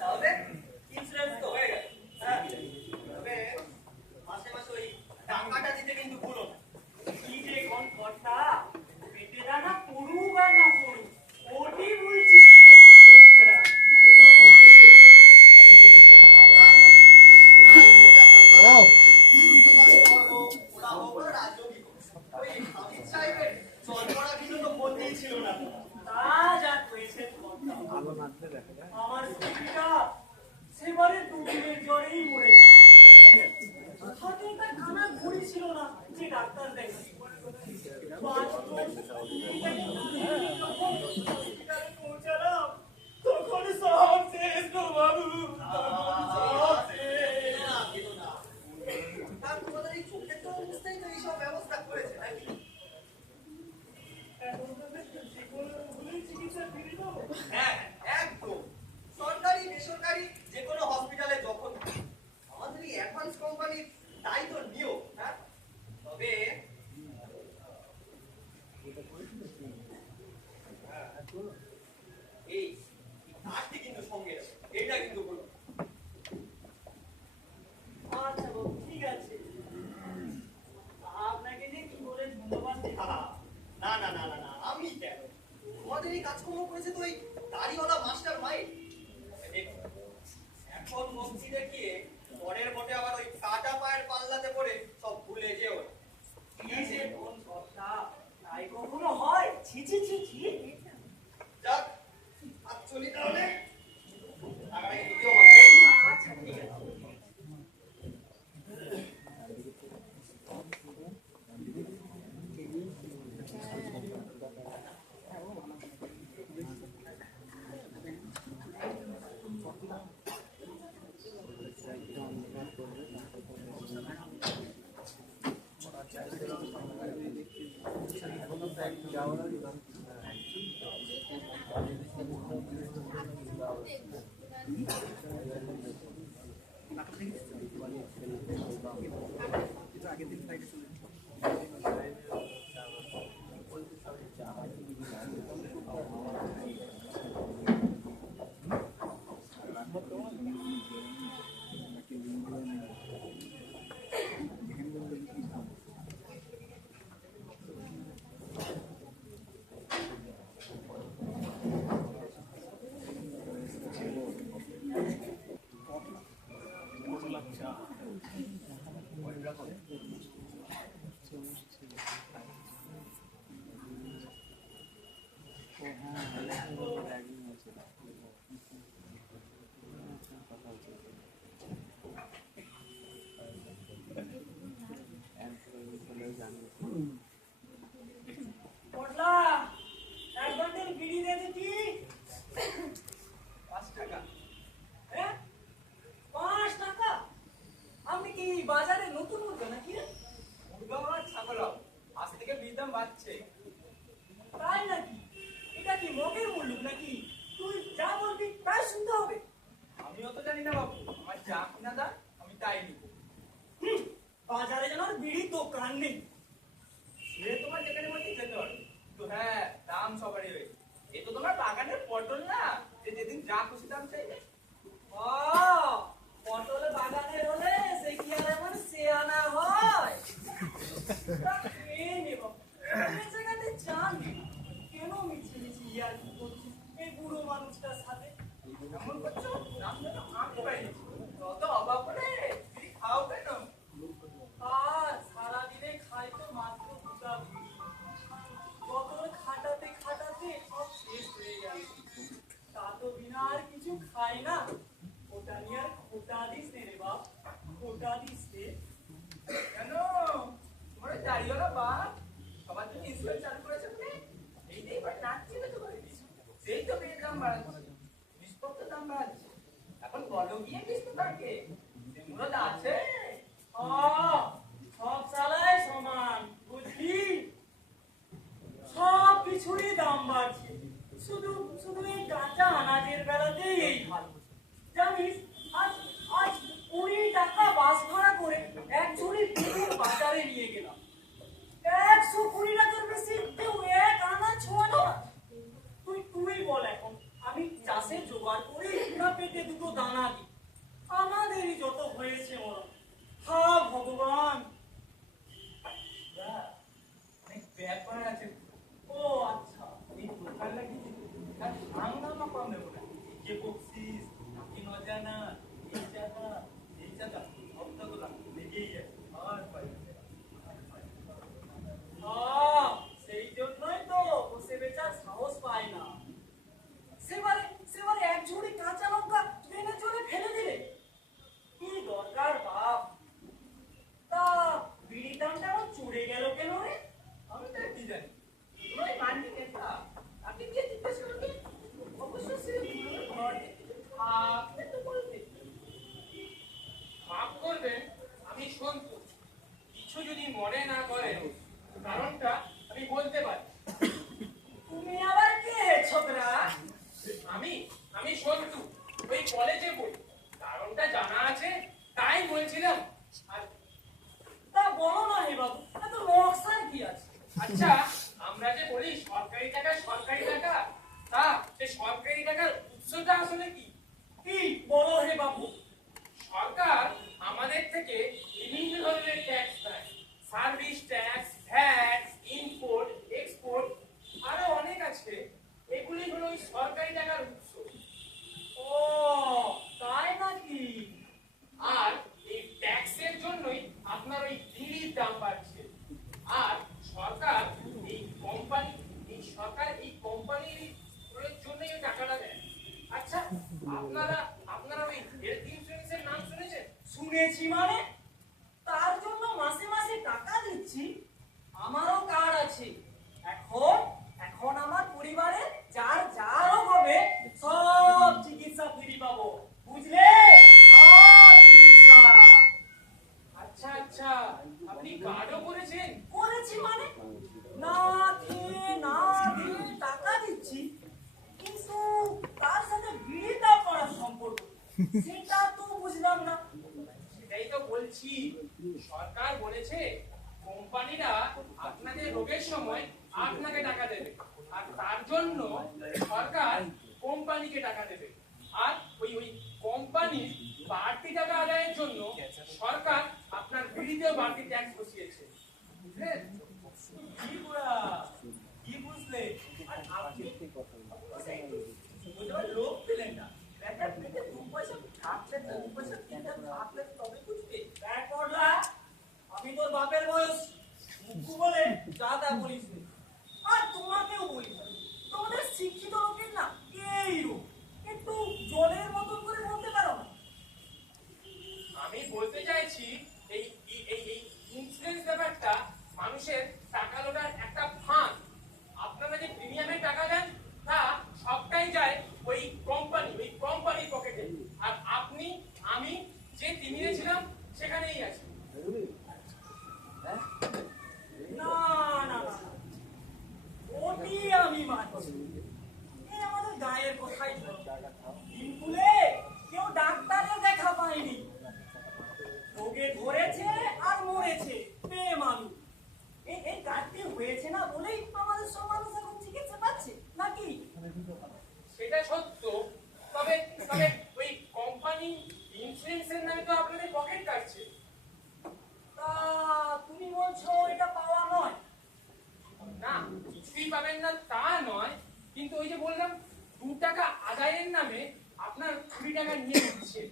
তাহলে ইন্স্যুরেন্স তো হয়ে গেল। হ্যাঁ, তবে মাসে মাসে ওই টাকাটা দিতে কিন্তু ভুলো না। কি যে কোন কথা পেটে দানা পড়ুক আর না পড়ুক ওটি বলছি। আমার স্ত্রীটা সেবারে দুদিনের জ্বরেই মরে গেল। হাতে তার খানা ঘড়ি ছিল না যে ডাক্তার দেখে পৌঁছালাম তখন সব শেষ গো বাবু, সব শেষ। তোমাদের এই চোখের তো অবস্থায় তো এইসব ব্যবস্থা করেছে নাকি? হ্যাঁ, একদম। সরকারি বেসরকারি যে কোনো হসপিটালে যখন আমাদের এই অ্যাডভান্স কোম্পানির তাই তো নিয়ম। হ্যাঁ, তবে এই কার্ডটি কিন্তু সঙ্গে রাখো। এটা কিন্তু বলো। আচ্ছা বাবু ঠিক আছে, আপনাকে যে কি বলে ধন্যবাদ দিই। না না না না না, আমি কেন? তোমাদের এই কাজকর্ম করেছে তো এই দাড়িওয়ালা মাস্টার মাইন্ড। এখন মন্ত্রী দেখিয়ে পরের বটে আবার ওই কাটা পায়ের পাল্লাতে পড়ে সব ভুলে যেও। কি যে কোন কথা, তাই কখনো হয়? ছি ছি ছি ছি। যাক, আজ চলি তাহলে। টাকাটা কিন্তু দিও। আচ্ছা ঠিক আছে। পটলা, এক বান্ডেল বিড়ি দে দেখি। 5 টাকা। হ্যাঁ 5 টাকা? আপনি কি বাজারে নতুন মুরগা নাকি? মুরগা আর ছাগল আজ থেকে বিড়ির দাম বাড়ছে। তাই নাকি? এটা কি মগের মুলুক নাকি? তুই যা বলবি তাই শুনতে হবে। আমিও তো জানি না বাবু, আমার যা কিনা দাম আমি তাই নিব। বাজারে যেন আর বিড়ির দোকান নেই। সে তোমার যেখানে মধ্যে খেতে পারো, তো হ্যাঁ দাম সবারই হয়েছে। এ তো তোমার বাগানের পটল না যে যেদিন যা খুশি দাম চাইবে। পটল বাগানে হলে সে কি আর এমন সেয়ানা হয়? সেখানে চান কেন মিছি মিছি ইয়ার কি করছিস এই বুড়ো মানুষটার সাথে? এমন করছো দাম যেন আমি পাইনি। তত অবাক করে বিড়ি খাও কেন? আর সারাদিনে খাই তো মাত্র দুটা বিড়ি। বোতল খাটাতে খাটাতে সব শেষ হয়ে গেল। তা তো বিনা আর কিছু খাই না। ওটা নিয়ে আর খোটা দিস নে রে বাপ, খোটা দিস রে। কেন তোমার দাড়িওয়ালা বাপ সবার জন্য ইন্স্যুরেন্স চালু করেছে বলে এইটাই বাট নাচছে তো করে সেই তো বিড়ির দাম বাড়াচ্ছে, জিনিসপত্রের দাম বাড়াচ্ছে। এখন বলো গিয়ে কিস্তি থাকে মুরদ আছে। সব চালাই সমান বুঝলি, সব কিছুরই দাম বাড়ছে। শুধু শুধু এই কাঁচা আনাজের বেলাতেই এই হাল। জানিস আজ আজ 20 টাকা বাস ভাড়া করে এক ঝুড়ি বেগুন বাজারে নিয়ে গেলাম। 120 টাকার বেশি কেউ এক আনা ছোঁয়ালো না। তুই বল এখন আমি চাষে পেটে দুটো দানা দি, আমাদেরই যত হয়েছে মরণ। হা ভগবান। দা, অনেক ব্যাপার আছে। ও আচ্ছা, এই দোকান লাগিয়েছি, আর হাঙ্গামা কম নেবো না। যে বকশিস, কি নজানা, এই চাঁদা, সবটাগুলা লেগেই আছে। আর পাইবে না। সেই জন্যই তো বসে বেচার সাহস পায় না। সেবারে সেবারে এক ঝুড়ি কাঁচা লঙ্কা ট্রেনের জলে ফেলে দিলে। কি দরকার বাপ? তা বিড়ি টানটা আমার চড়ে গেল কেন রে? আমি তাই কি জানি? ওই মান্ডি নেতা, আপনি গিয়ে জিজ্ঞেস করবেন। অবশ্য সে ঘরে থাকলে তো বলবে। মাফ করবেন, আমি সন্তু। কিছু যদি মনে না করেন, কারণটা আমি বলতে পারি। তুমি আবার কে ছোকরা? আমি আমি সন্তু, ওই কলেজে পড়ি। কারণটা জানা আছে, তাই বলছিলাম। আর তা বলো না হে বাবু, এত নকশার কি আছে? আচ্ছা, আমরা যে বলি সরকারি টাকা, তা সে সরকারি টাকার উৎসটা আসলে কি? কি বলো হে বাবু? সরকার আমাদের থেকে বিভিন্ন ধরনের ট্যাক্স নেয়। Service tax, VAT, import, export, আরো অনেক আছে। এগুলি হলো ওই সরকারি টাকার উৎস। ও তাই নাকি? আর এই ট্যাক্সের জন্যই আপনার ওই বিড়ির দাম বাড়ছে। আর সরকার এই কোম্পানির জন্যই ওই টাকাটা দেয়। আচ্ছা, আপনারা আপনারা ওই হেলথ ইন্স্যুরেন্সের নাম শুনেছেন? শুনেছি মানে? তার জন্য মাসে মাসে টাকা দিচ্ছি। আমারও কার্ড আছে। এখন এখন আমার পরিবারে যার যারও হবে সব চিকিৎসা ফ্রি পাবো, বুঝলে? সব চিকিৎসা। আচ্ছা আচ্ছা, আপনি কার্ডও করেছেন? করেছি মানে? না খেয়ে না দিয়ে টাকা দিচ্ছি, কিন্তু তার সাথে বিড়িটা করার সম্পর্ক সেটা তো বুঝলাম না। সেটাই তো বলছি। সরকার বলেছে কোম্পানিরা আপনাদের রোগের সময় আপনাকে টাকা দেবে, আর তার জন্য সরকার কোম্পানিকে টাকা দেবে। আর ওই ওই কোম্পানির বাড়তি টাকা আদায়ের জন্য সরকার আপনার বিড়িতেও বাড়তি ট্যাক্স বসিয়েছে, বুঝলেন? কি বুড়া, কি বুঝলে? আর আপনি বুঝবার লোক পেলেন না। ব্যাটার পেটে দু পয়সা থাকলে, দু পয়সা তিনটা থাকলে তবে বুঝবে। দেখ পড়লা, আমি তোর বাপের বয়স মুখু বলে যা তা বলিস নে। আর তোমাকেও বলি, তোমাদের শিক্ষিত লোকের না এই রূপ, একটু জলের মতন করে বলতে পারো না? আমি বলতে চাইছি এই এই এই এই ইন্স্যুরেন্স ব্যাপারটা মানুষের টাকা লোটার একটা ফাঁদ। আপনারা যে প্রিমিয়ামের টাকা দেন, তা সবটাই যায় ওই কোম্পানির পকেটে। আর আমি যে তিমিরে ছিলাম সেখানেই আছি। না না না, ওটি আমি মানছি। এই আমাদের গায়ের কথাই ধরো। বিলকুলে কেউ ডাক্তারের দেখা পায়নি, রোগে ধরেছে আর মরেছে বেমালুম। এই কাজটি হয়েছে না বলেই আমাদের সব মানুষ এখন চিকিৎসা পাচ্ছে নাকি? সেটা সত্য, তবে তবে ওই কোম্পানি ইন্স্যুরেন্সের নামে তো আপনাদের পকেট কাটছে। তা তুমি বলছো এটা পাওয়া নয়? না, কিছুই পাবেন না তা নয়, কিন্তু ওই যে বললাম 2 টাকা আদায়ের নামে আপনার 20 টাকা নিয়ে নিচ্ছে,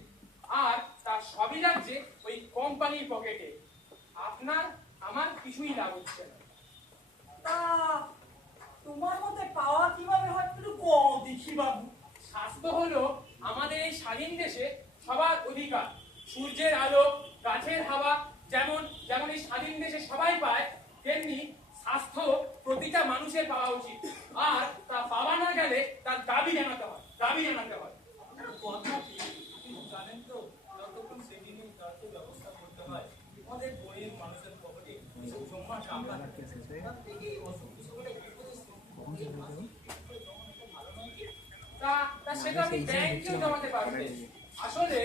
আর তার সবই লাগছে ওই কোম্পানির পকেটে। আপনার আমার কিছুই লাভ হচ্ছে না। তা তোমার মতে পাওয়া কিভাবে হয় একটু কম দেখি বাবু। স্বাস্থ্য হলো আমাদের এই স্বাধীন দেশে সবার অধিকার। সূর্যের আলো, গাছের হাওয়া যেমন যেমন এই স্বাধীন দেশে সবাই পায়, তেমনি স্বাস্থ্য প্রতিটা মানুষের পাওয়া উচিত। আর তা পাওয়া না গেলে তার দাবি জানাতে হয়। আপনার কথা কি? কিন্তু জানেন তো, যতক্ষণ সেদিনই তার তো ব্যবস্থা করতে হয়। আমাদের গরিব মানুষের পকেটে কিছু জমা টাকা থাকে, তার থেকেই অসুখ বিসুখে বিপদের সঙ্গে ভালো নয় কি? তা সেটা আপনি ব্যাংকেও জমাতে পারবেন। আসলে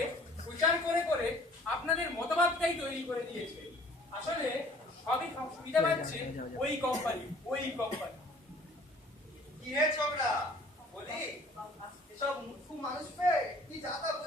প্রচার করে করে আপনাদের মতবাদটাই তৈরি করে দিয়েছে। আসলে সবই সুবিধা পাচ্ছে ওই কোম্পানি। কি হে ছোকরা, বলি এসব মূর্খ মানুষ পেয়ে কি যা তা